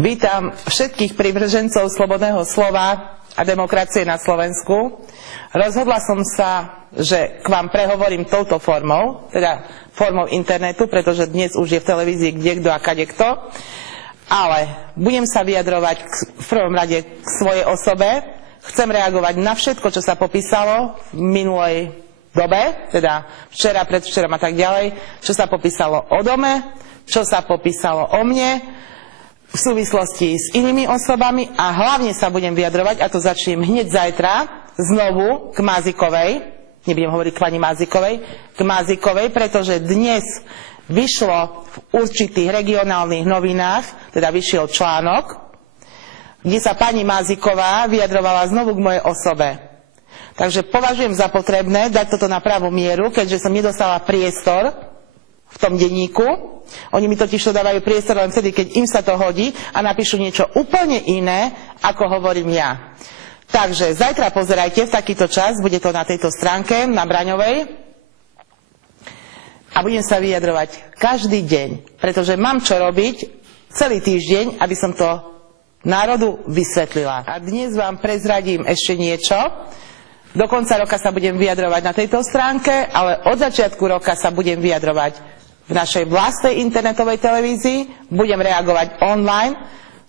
Vítam všetkých privržencov slobodného slova a demokracie na Slovensku. Rozhodla som sa, že k vám prehovorím touto formou, teda formou internetu, pretože dnes už je v televízii kdekto a kadekto. Ale budem sa vyjadrovať v prvom rade k svojej osobe. Chcem reagovať na všetko, čo sa popísalo v minulej dobe, teda včera, predvčerom a tak ďalej, čo sa popísalo o dome, čo sa popísalo o mne, v súvislosti s inými osobami a hlavne sa budem vyjadrovať, a to začnem hneď zajtra, znovu k Mazikovej, nebudem hovoriť k pani Mazikovej, k Mazikovej, pretože dnes vyšlo v určitých regionálnych novinách, teda vyšiel článok, kde sa pani Maziková vyjadrovala znovu k mojej osobe. Takže považujem za potrebné dať toto na pravú mieru, keďže som nedostala priestor v tom denníku. Oni mi totiž to dávajú priestor len vtedy, keď im sa to hodí a napíšu niečo úplne iné, ako hovorím ja. Takže zajtra pozerajte v takýto čas, bude to na tejto stránke, na Braňovej. A budem sa vyjadrovať každý deň, pretože mám čo robiť celý týždeň, aby som to národu vysvetlila. A dnes vám prezradím ešte niečo. Do konca roka sa budem vyjadrovať na tejto stránke, ale od začiatku roka sa budem vyjadrovať v našej vlastnej internetovej televízii, budem reagovať online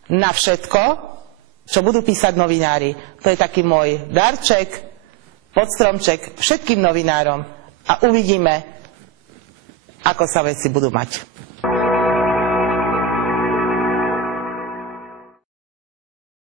na všetko, čo budú písať novinári. To je taký môj darček, podstromček všetkým novinárom a uvidíme, ako sa veci budú mať.